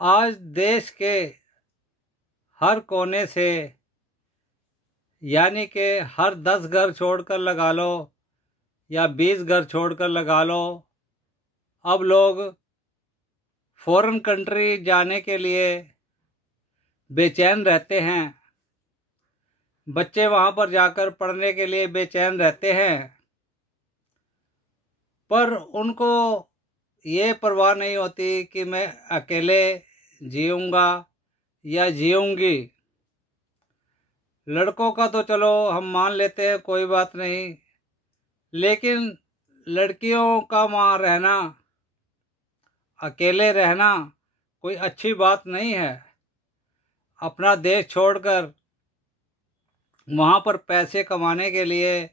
आज देश के हर कोने से, यानी कि हर 10 घर छोड़कर लगा लो या 20 घर छोड़कर लगा लो, अब लोग फॉरेन कंट्री जाने के लिए बेचैन रहते हैं। बच्चे वहाँ पर जाकर पढ़ने के लिए बेचैन रहते हैं, पर उनको ये परवाह नहीं होती कि मैं अकेले जीऊँगा या जीऊँगी। लड़कों का तो चलो हम मान लेते हैं, कोई बात नहीं, लेकिन लड़कियों का वहाँ रहना, अकेले रहना कोई अच्छी बात नहीं है। अपना देश छोड़कर वहाँ पर पैसे कमाने के लिए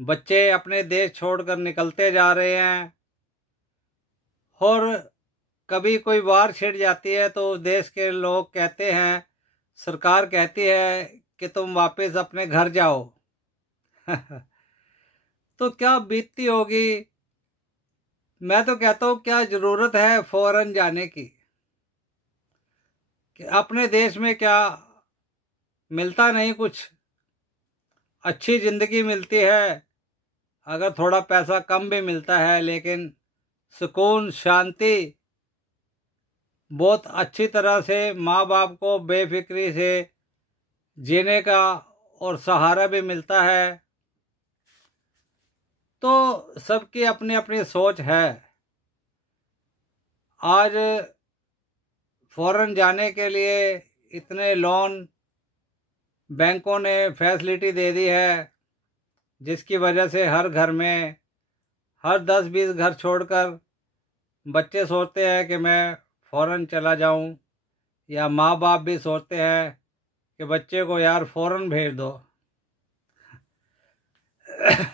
बच्चे अपने देश छोड़कर निकलते जा रहे हैं, और कभी कोई वार छिड़ जाती है तो देश के लोग कहते हैं, सरकार कहती है कि तुम वापस अपने घर जाओ। तो क्या बीतती होगी। मैं तो कहता हूँ, क्या ज़रूरत है फॉरेन जाने की। कि अपने देश में क्या मिलता नहीं कुछ, अच्छी ज़िंदगी मिलती है, अगर थोड़ा पैसा कम भी मिलता है, लेकिन सुकून शांति बहुत अच्छी तरह से माँ बाप को बेफिक्री से जीने का और सहारा भी मिलता है। तो सबकी अपनी अपनी सोच है। आज फॉरेन जाने के लिए इतने लोन बैंकों ने फैसिलिटी दे दी है, जिसकी वजह से हर घर में, हर 10-20 घर छोड़कर बच्चे सोचते हैं कि मैं फ़ॉरेन चला जाऊं, या माँ बाप भी सोचते हैं कि बच्चे को यार फ़ॉरेन भेज दो।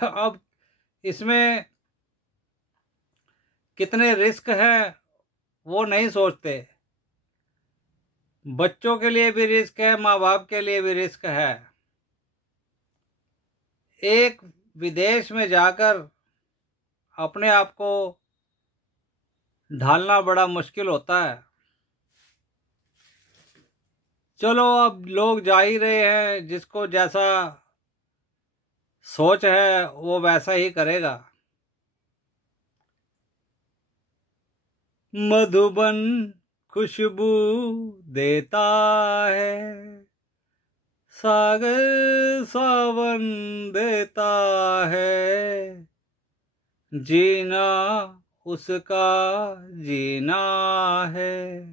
अब इसमें कितने रिस्क हैं वो नहीं सोचते। बच्चों के लिए भी रिस्क है, माँ बाप के लिए भी रिस्क है। एक विदेश में जाकर अपने आप को ढालना बड़ा मुश्किल होता है। चलो अब लोग जा ही रहे हैं, जिसको जैसा सोच है वो वैसा ही करेगा। मधुबन खुशबू देता है, सागर सावन देता है, जीना उसका जीना है,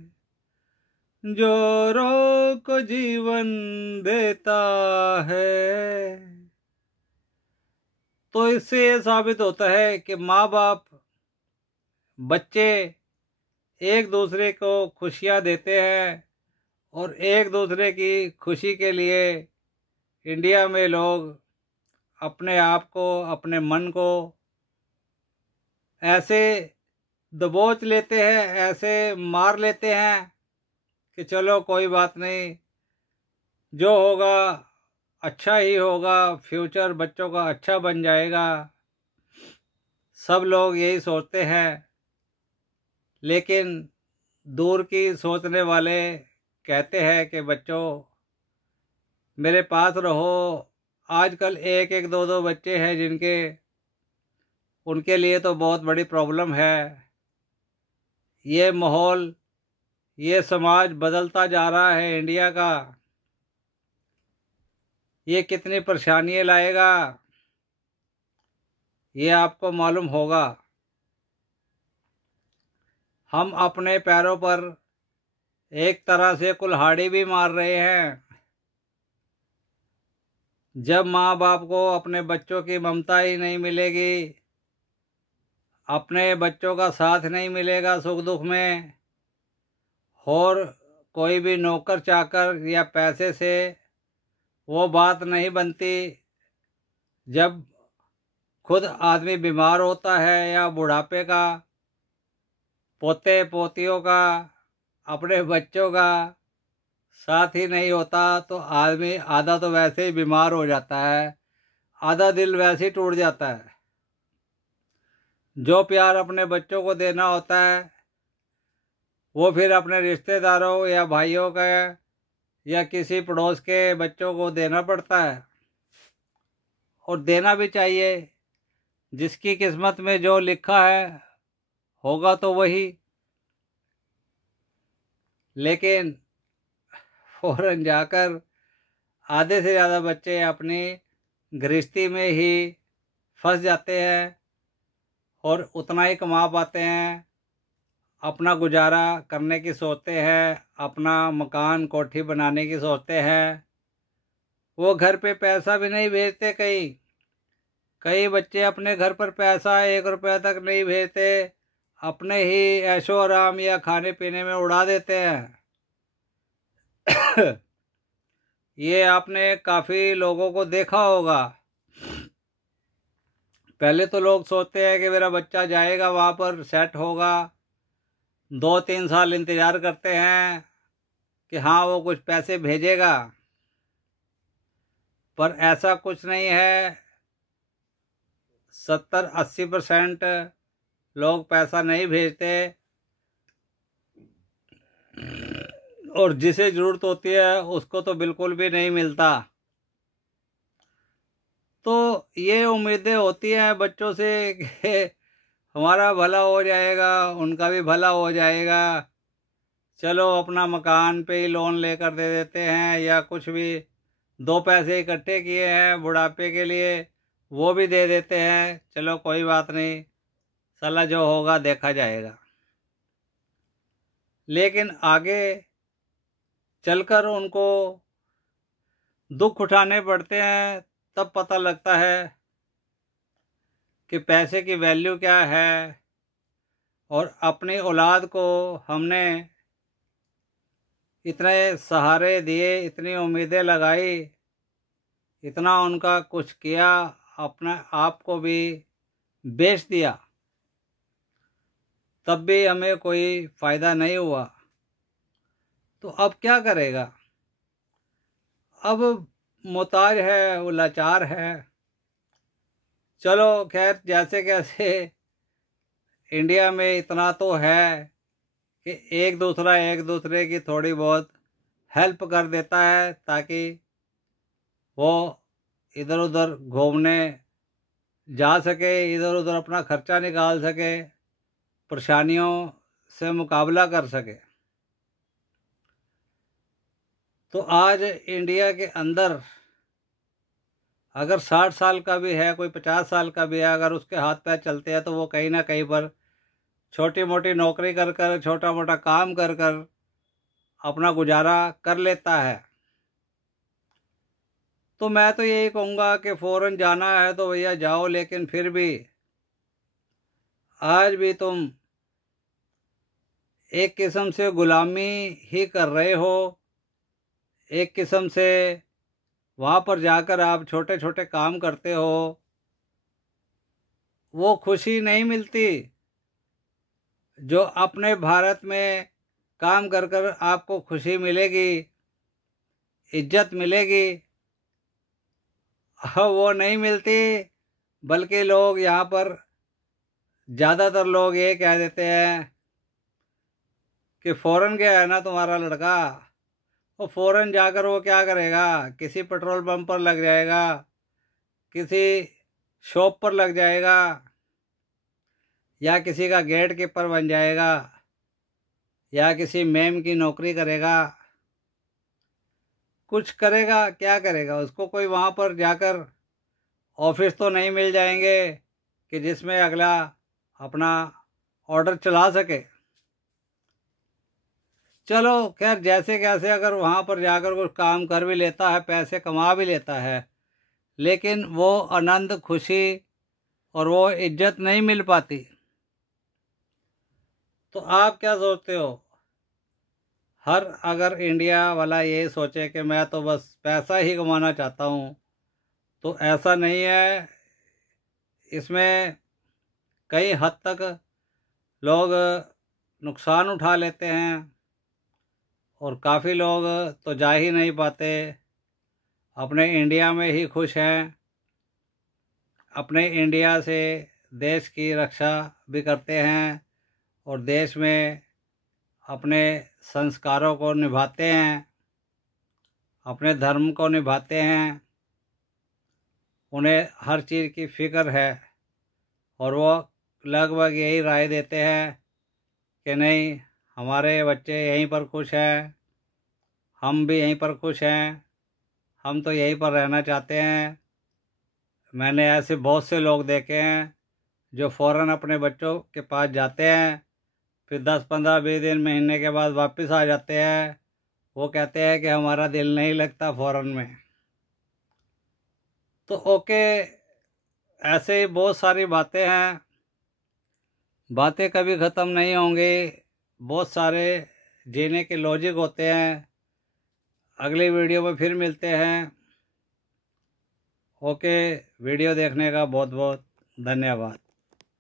जोरों को जीवन देता है। तो इससे ये साबित होता है कि माँ बाप, बच्चे एक दूसरे को खुशियाँ देते हैं, और एक दूसरे की खुशी के लिए इंडिया में लोग अपने आप को, अपने मन को ऐसे दबोच लेते हैं, ऐसे मार लेते हैं कि चलो कोई बात नहीं, जो होगा अच्छा ही होगा, फ्यूचर बच्चों का अच्छा बन जाएगा। सब लोग यही सोचते हैं, लेकिन दूर की सोचने वाले कहते हैं कि बच्चों मेरे पास रहो। आजकल एक एक दो दो बच्चे हैं जिनके, उनके लिए तो बहुत बड़ी प्रॉब्लम है। ये माहौल, ये समाज बदलता जा रहा है इंडिया का, ये कितनी परेशानियाँ लाएगा ये आपको मालूम होगा। हम अपने पैरों पर एक तरह से कुल्हाड़ी भी मार रहे हैं। जब माँ बाप को अपने बच्चों की ममता ही नहीं मिलेगी, अपने बच्चों का साथ नहीं मिलेगा सुख दुख में, और कोई भी नौकर चाकर या पैसे से वो बात नहीं बनती। जब खुद आदमी बीमार होता है या बुढ़ापे का, पोते पोतियों का, अपने बच्चों का साथ ही नहीं होता, तो आदमी आधा तो वैसे ही बीमार हो जाता है, आधा दिल वैसे ही टूट जाता है। जो प्यार अपने बच्चों को देना होता है वो फिर अपने रिश्तेदारों या भाइयों का या किसी पड़ोस के बच्चों को देना पड़ता है, और देना भी चाहिए। जिसकी किस्मत में जो लिखा है होगा तो वही। लेकिन फौरन जाकर आधे से ज़्यादा बच्चे अपनी गृहस्थी में ही फंस जाते हैं और उतना ही कमा पाते हैं, अपना गुजारा करने की सोचते हैं, अपना मकान कोठी बनाने की सोचते हैं। वो घर पे पैसा भी नहीं भेजते। कई कई बच्चे अपने घर पर पैसा 1 रुपया तक नहीं भेजते, अपने ही ऐशो आराम या खाने पीने में उड़ा देते हैं। ये आपने काफ़ी लोगों को देखा होगा। पहले तो लोग सोचते हैं कि मेरा बच्चा जाएगा वहाँ पर सेट होगा, 2-3 साल इंतज़ार करते हैं कि हाँ वो कुछ पैसे भेजेगा, पर ऐसा कुछ नहीं है। 70-80% लोग पैसा नहीं भेजते, और जिसे ज़रूरत होती है उसको तो बिल्कुल भी नहीं मिलता। तो ये उम्मीदें होती हैं बच्चों से कि हमारा भला हो जाएगा, उनका भी भला हो जाएगा, चलो अपना मकान पे ही लोन लेकर दे देते हैं, या कुछ भी 2 पैसे इकट्ठे किए हैं बुढ़ापे के लिए वो भी दे देते हैं, चलो कोई बात नहीं, साला जो होगा देखा जाएगा। लेकिन आगे चलकर उनको दुख उठाने पड़ते हैं, तब पता लगता है कि पैसे की वैल्यू क्या है। और अपनी औलाद को हमने इतने सहारे दिए, इतनी उम्मीदें लगाई, इतना उनका कुछ किया, अपने आप को भी बेच दिया, तब भी हमें कोई फ़ायदा नहीं हुआ। तो अब क्या करेगा? अब मोहताज है, वो लाचार है। चलो खैर, जैसे कैसे इंडिया में इतना तो है कि एक दूसरे की थोड़ी बहुत हेल्प कर देता है, ताकि वो इधर उधर घूमने जा सके, इधर उधर अपना खर्चा निकाल सके, परेशानियों से मुकाबला कर सके। तो आज इंडिया के अंदर अगर 60 साल का भी है, कोई 50 साल का भी है, अगर उसके हाथ पैर चलते हैं तो वो कहीं ना कहीं पर छोटी मोटी नौकरी कर कर, छोटा मोटा काम कर कर अपना गुजारा कर लेता है। तो मैं तो यही कहूँगा कि फ़ौरन जाना है तो भैया जाओ, लेकिन फिर भी आज भी तुम एक किस्म से गुलामी ही कर रहे हो। एक किस्म से वहाँ पर जाकर आप छोटे छोटे काम करते हो, वो खुशी नहीं मिलती जो अपने भारत में काम कर कर आपको खुशी मिलेगी, इज्जत मिलेगी, वो नहीं मिलती। बल्कि लोग यहाँ पर ज़्यादातर लोग ये कह देते हैं कि फ़ौरन गया है ना तुम्हारा लड़का, वो फ़ौरन जाकर वो क्या करेगा? किसी पेट्रोल पंप पर लग जाएगा, किसी शॉप पर लग जाएगा, या किसी का गेट कीपर बन जाएगा, या किसी मेम की नौकरी करेगा। कुछ करेगा, क्या करेगा? उसको कोई वहाँ पर जाकर ऑफिस तो नहीं मिल जाएंगे कि जिसमें अगला अपना ऑर्डर चला सके। चलो खैर, जैसे कैसे अगर वहाँ पर जाकर कुछ काम कर भी लेता है, पैसे कमा भी लेता है, लेकिन वो आनंद, खुशी और वो इज्जत नहीं मिल पाती। तो आप क्या सोचते हो? हर अगर इंडिया वाला ये सोचे कि मैं तो बस पैसा ही कमाना चाहता हूँ, तो ऐसा नहीं है। इसमें कई हद तक लोग नुकसान उठा लेते हैं, और काफ़ी लोग तो जा ही नहीं पाते, अपने इंडिया में ही खुश हैं, अपने इंडिया से देश की रक्षा भी करते हैं, और देश में अपने संस्कारों को निभाते हैं, अपने धर्म को निभाते हैं, उन्हें हर चीज़ की फ़िक्र है और वो लगभग यही राय देते हैं कि नहीं, हमारे बच्चे यहीं पर खुश हैं, हम भी यहीं पर खुश हैं, हम तो यहीं पर रहना चाहते हैं। मैंने ऐसे बहुत से लोग देखे हैं जो फ़ौरन अपने बच्चों के पास जाते हैं, फिर 10-15-20 दिन महीने के बाद वापस आ जाते हैं। वो कहते हैं कि हमारा दिल नहीं लगता फ़ौरन में। तो ओके, ऐसे ही बहुत सारी बातें हैं, बातें कभी ख़त्म नहीं होंगी, बहुत सारे जीने के लॉजिक होते हैं। अगली वीडियो में फिर मिलते हैं। ओके, वीडियो देखने का बहुत बहुत धन्यवाद।